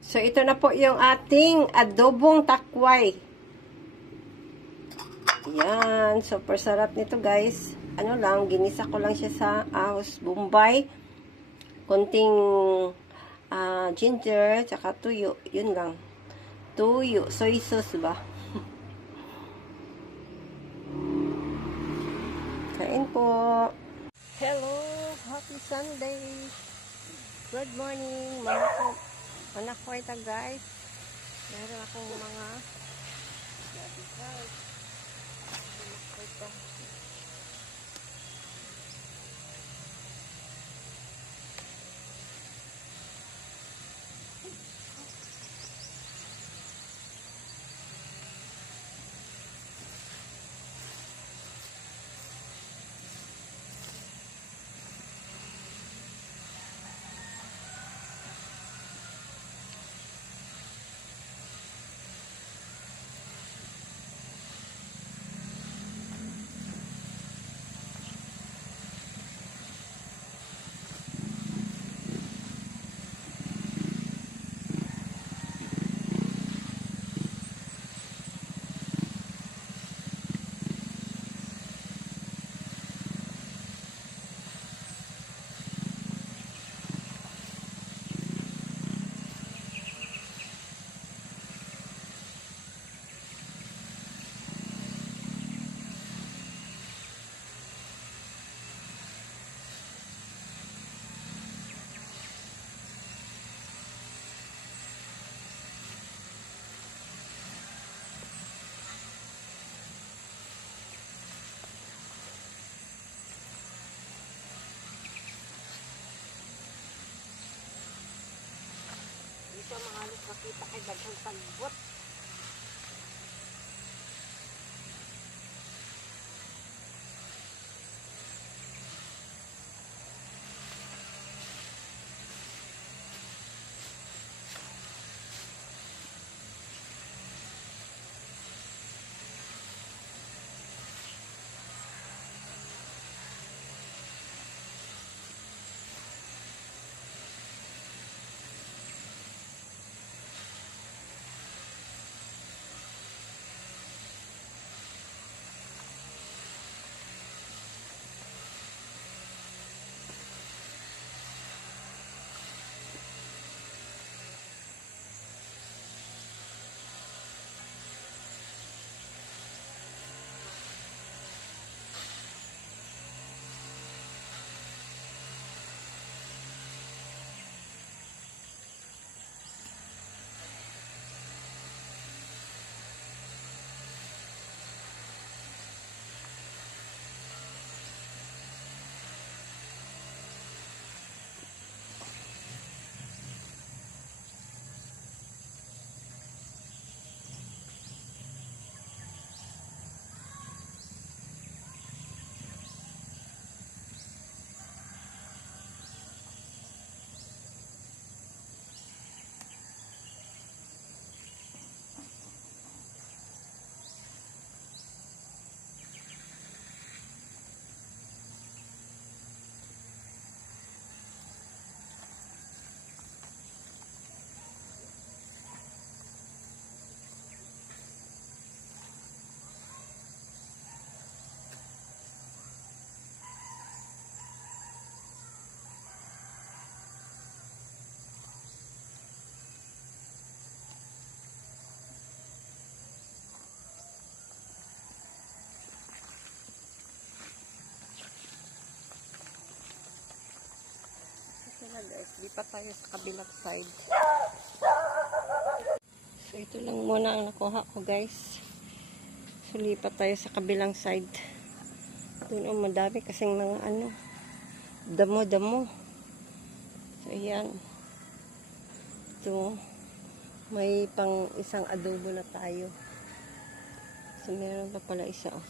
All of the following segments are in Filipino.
So, ito na po yung ating adobong takway. Yan. Super sarap nito, guys. Ano lang, ginisa ko lang siya sa ahos bombay. Konting ginger, tsaka tuyo. Yun lang. Tuyo. Soy sauce ba? Kain po. Hello. Happy Sunday. Good morning. Anak ko ito, guys. Meron akong mga guys. Anak ko ito. Dito mga alis makita kay daghang sagbot. Guys, lipat tayo sa kabilang side. So, ito lang muna ang nakuha ko, guys. So, lipat tayo sa kabilang side. Doon, madami kasing mga damo-damo. So, ayan. Ito, may pang isang adobo na tayo. So, meron pa pala isa, oh.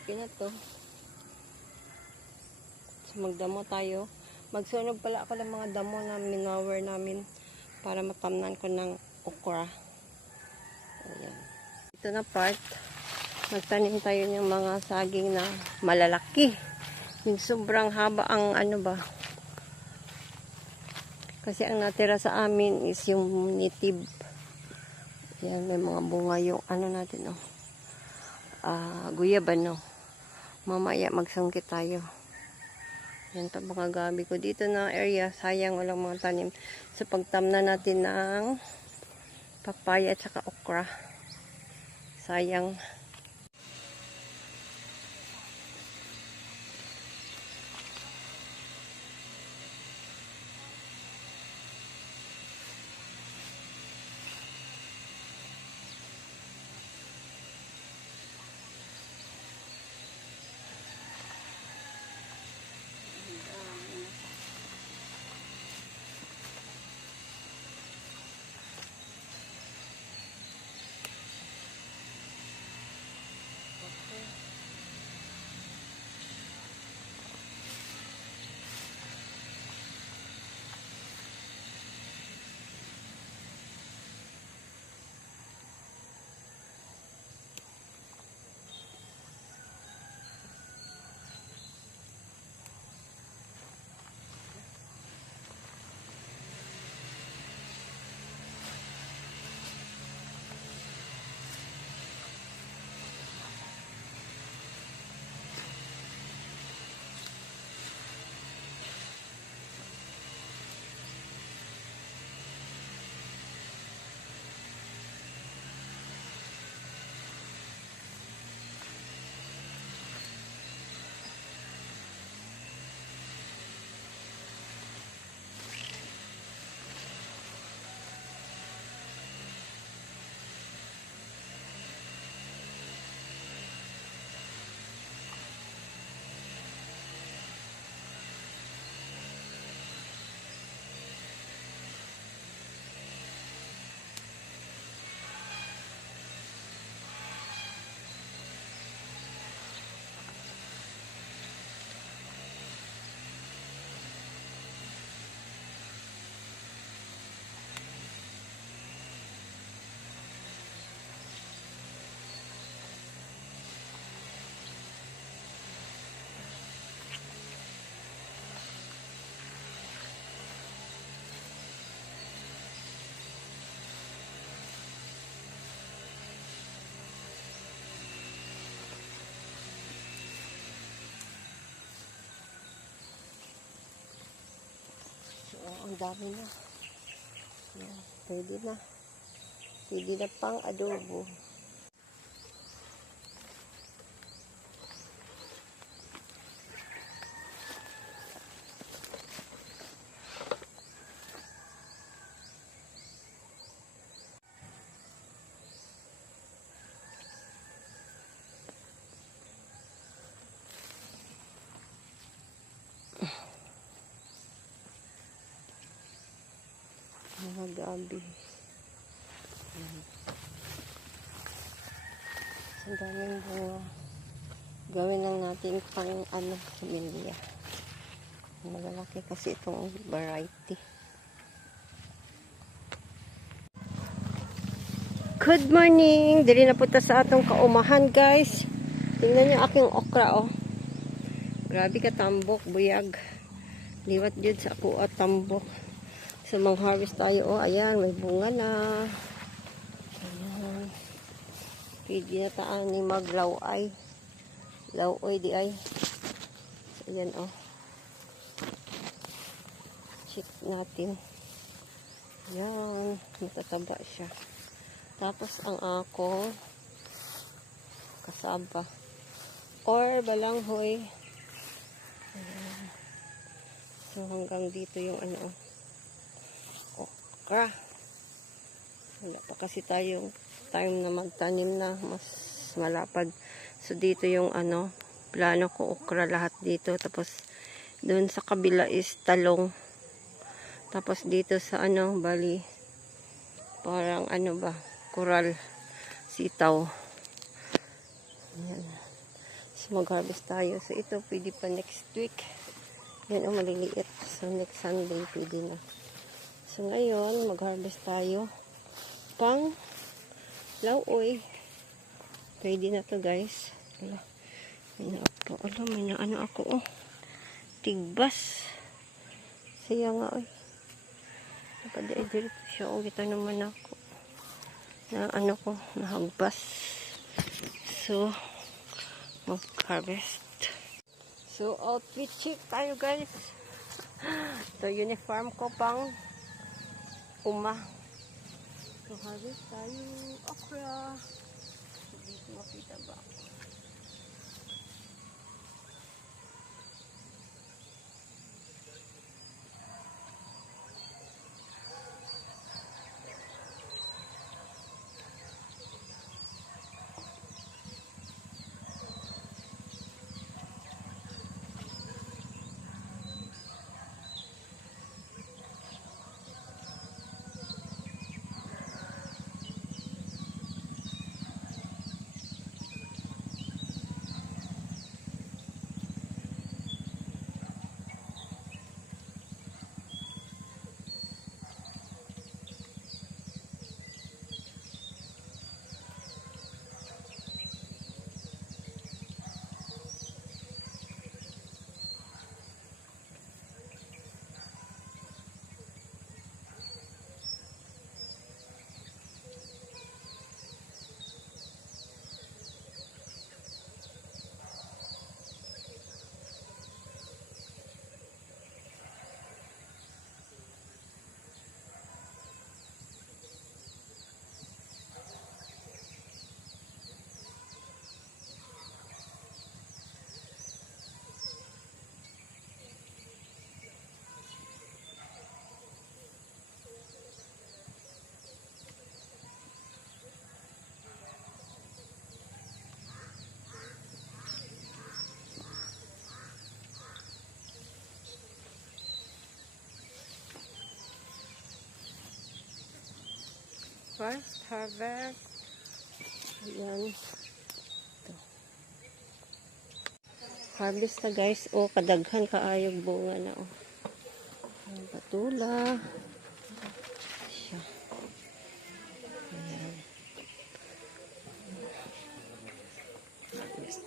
Okay na to. So, magdamo tayo. Magsunog pala ako ng mga damo na minower namin para matamnan ko ng okra. Ayan. Ito na part, magtanim tayo ng mga saging na malalaki. Yung sobrang haba ang ano ba. Kasi ang natira sa amin is yung native. Yan, may mga bunga yung ano natin, oh. Guyaban, no. Mamaya magsungkit tayo. Yan pa mga gabi ko. Dito na area, sayang walang mga tanim. Sa pagtamna natin ng papaya at saka okra. Sayang. Ang dami na. Yan, pwede na. Pwede na pang adobo. Mga gabi. Ang daming bunga. Gawin lang natin pang ano, pamilya. Malalaki kasi itong variety. Good morning! Dili na punta sa atong kaumahan, guys. Tingnan niyo aking okra, oh. Grabe ka tambok, buyag. Liwat jud sa ako at tambok. So, mang-harvest tayo, oh. Ayan, may bunga na. Ayan. Pwede na taan ni maglaway. Lawoy di ay. So, ayan, oh. Check natin. Ayan. Matataba siya. Tapos, ang ako kasaba. Or balanghoy. Ayan. So, hanggang dito yung ano, okra. Wala pa kasi tayong time na magtanim na mas malapad. So, dito yung ano, plano ko okra lahat dito. Tapos, doon sa kabila is talong. Tapos, dito sa ano, bali, parang ano ba, coral, sitaw. Ayan. So, mag-harvest tayo. So, ito pwede pa next week. Yan o, maliliit. So, next Sunday pwede na. So ngayon, mag-harvest tayo pang lauoy. Pwede na to guys. Wala. May na ano ako oh. Tigbas. Siya nga oy. Napadaidiri siya. O kita naman ako. Na ano ko, nahagbas. So, mag-harvest. So, outfit check tayo guys. Ito, uniform ko pang So, harvest tayo. Okra. So, dito makita ba ako? First harvest. Ayan. Ito. Harvest na guys. O, kadaghan kaayog bunga na. O. Ayan, patula. Siya. Ayan. Harvest.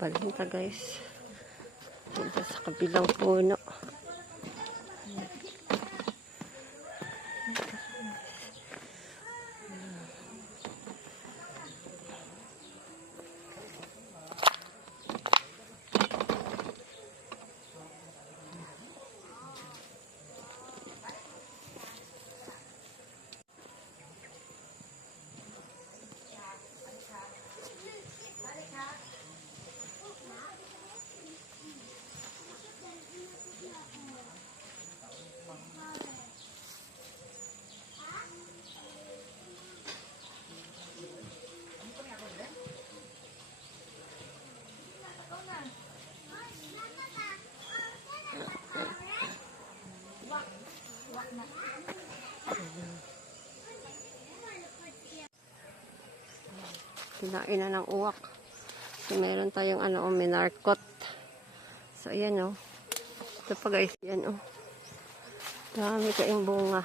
Balhin ka guys. Dito sa kabilang puno. Kinain na ng uwak. So, meron tayong ano, minarkot. So, ayan o. Ito pa guys, yan o. Dami kayong bunga.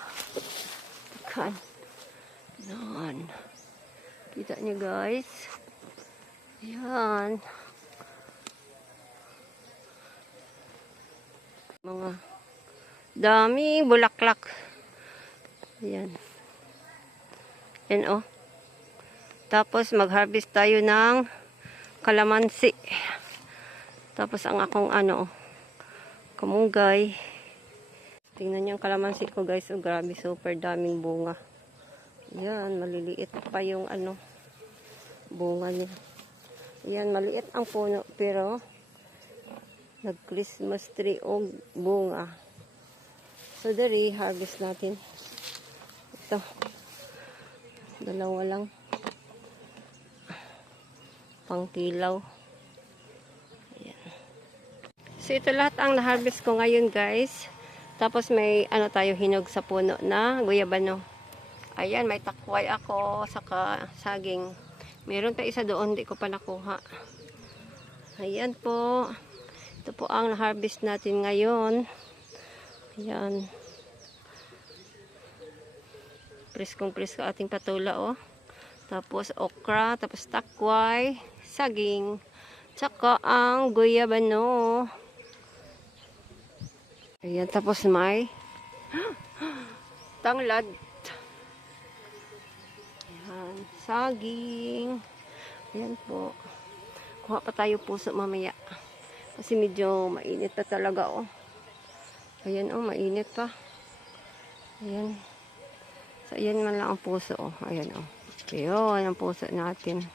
Tikan. Yan. Kita nyo guys. Yan. Daming bulaklak. Ayan. Yan oh. Tapos mag-harvest tayo ng kalamansi. Tapos ang akong ano, kamunggay. Tingnan niyo ang kalamansi ko guys. Oh, grabe, super daming bunga. Yan, maliliit pa yung ano, bunga niya. Yan, maliit ang puno pero nag-Christmas tree o bunga. So, dari, harvest natin. Ito. Dalawa lang. Pangkilaw. Ayan. So, ito lahat ang na-harvest ko ngayon, guys. Tapos, may ano tayo, hinog sa puno na guyabano. Ayan, may takway ako, saka saging. Meron pa isa doon, hindi ko pa nakuha. Ayan po. Ito po ang na-harvest natin ngayon. Ayan. Preskong-presko ating patula, oh. Tapos okra, tapos takway, saging, tsaka ang guyabano. Ayan, tapos may tanglad. Ayan, saging. Ayan po. Kuha pa tayo puso mamaya. Kasi medyo mainit pa talaga, oh. Ayan, oh, mainit pa. Ayan. So, ayan man lang ang puso, oh. Ayan, oh. Ayan, ang puso natin.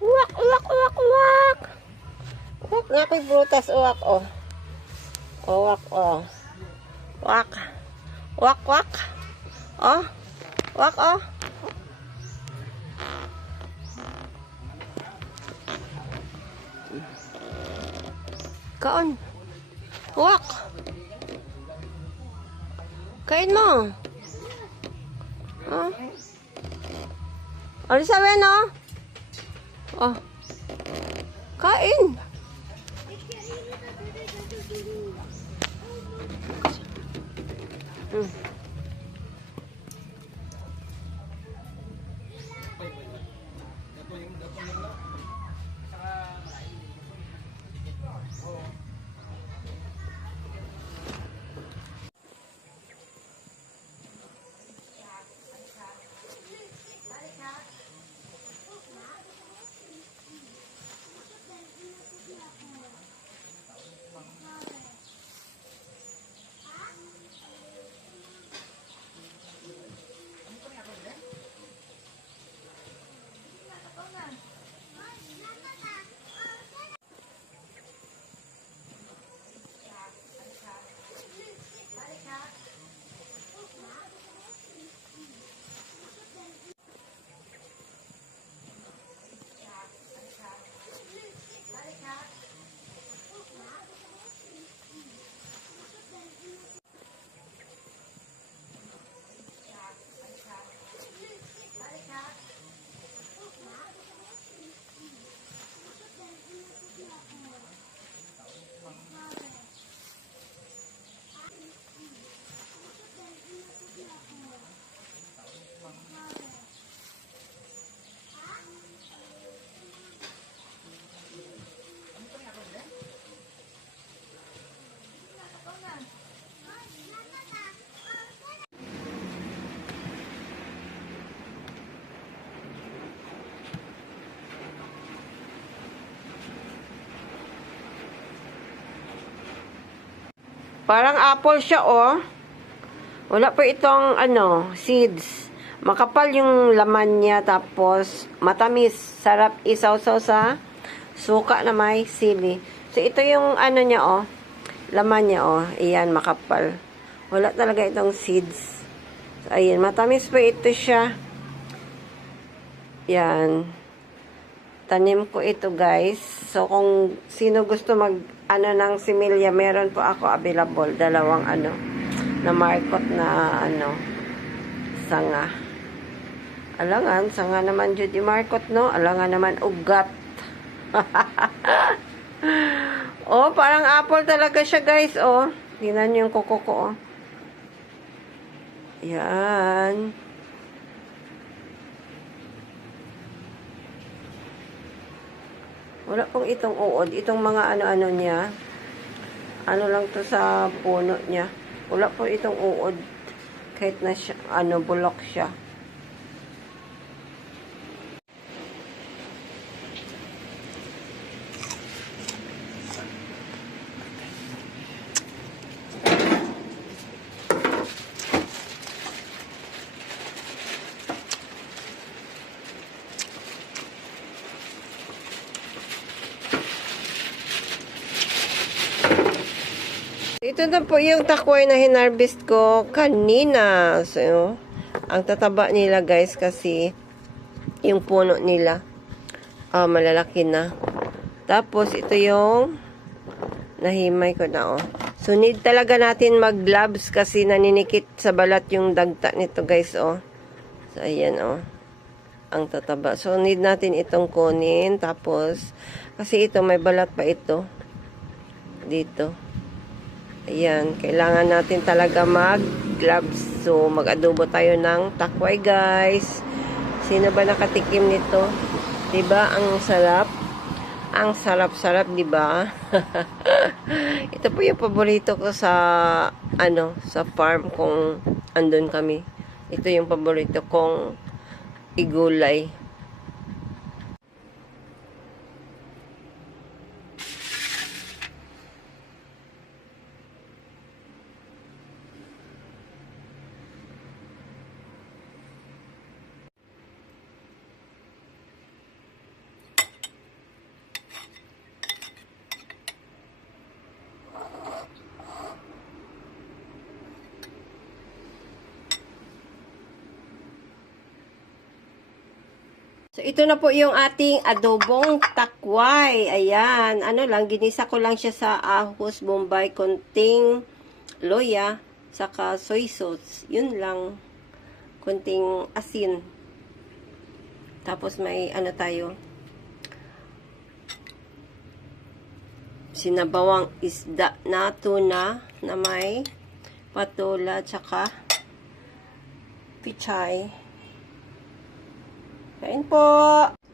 Uwak, uwak, uwak, uwak! Uwak na ko'y brutas, uwak, oh. Uwak, oh. Uwak. Uwak, uwak. Oh. Uwak, oh. Kaon. Uwak. Kain mo. Oh. Alis sa wen, oh. Oh. Kain. Parang apple siya, oh. Wala pa itong, ano, seeds. Makapal yung laman niya, tapos matamis. Sarap isaw-saw sa suka na may sili. So, ito yung, ano niya, oh. Laman niya, oh. Ayan, makapal. Wala talaga itong seeds. So, ayan, matamis pa ito siya. Yan. Tanim ko ito, guys. So, kung sino gusto ano ng similya, meron po ako available. Dalawang ano, na markot na ano, sanga. Alangan, sanga naman Judy markot, no? Alangan naman ugat. Oh, parang apple talaga siya, guys, oh. Tingnan niyo yung kuko ko, oh. Yan. Wala pong itong uod. Itong mga ano-ano niya. Ano lang to sa puno niya. Wala po itong uod. Kahit na siya, bulok siya. Ito na po yung takway na hinarvest ko kanina. So, ang tataba nila guys kasi yung puno nila malalaki na. Tapos ito yung nahimay ko na So, need talaga natin mag-gloves kasi naninikit sa balat yung dagta nito guys So, ayan ang tataba. So, need natin itong kunin. Tapos, kasi ito may balat pa ito. Dito. Ayan, kailangan natin talaga mag-gloves. So, mag-adobo tayo ng takway, guys. Sino ba nakatikim nito? 'Di ba ang sarap? Ang sarap-sarap, 'di ba? Ito po yung paborito ko sa sa farm kung andun kami. Ito yung paborito kong igulay. So, ito na po yung ating adobong takway. Ayan. Ginisa ko lang siya sa ahos, bombay, konting loya, saka soy sauce. Yun lang. Konting asin. Tapos may tayo. Sinabawang isda na tuna na may patola, tsaka pichay. Kain po!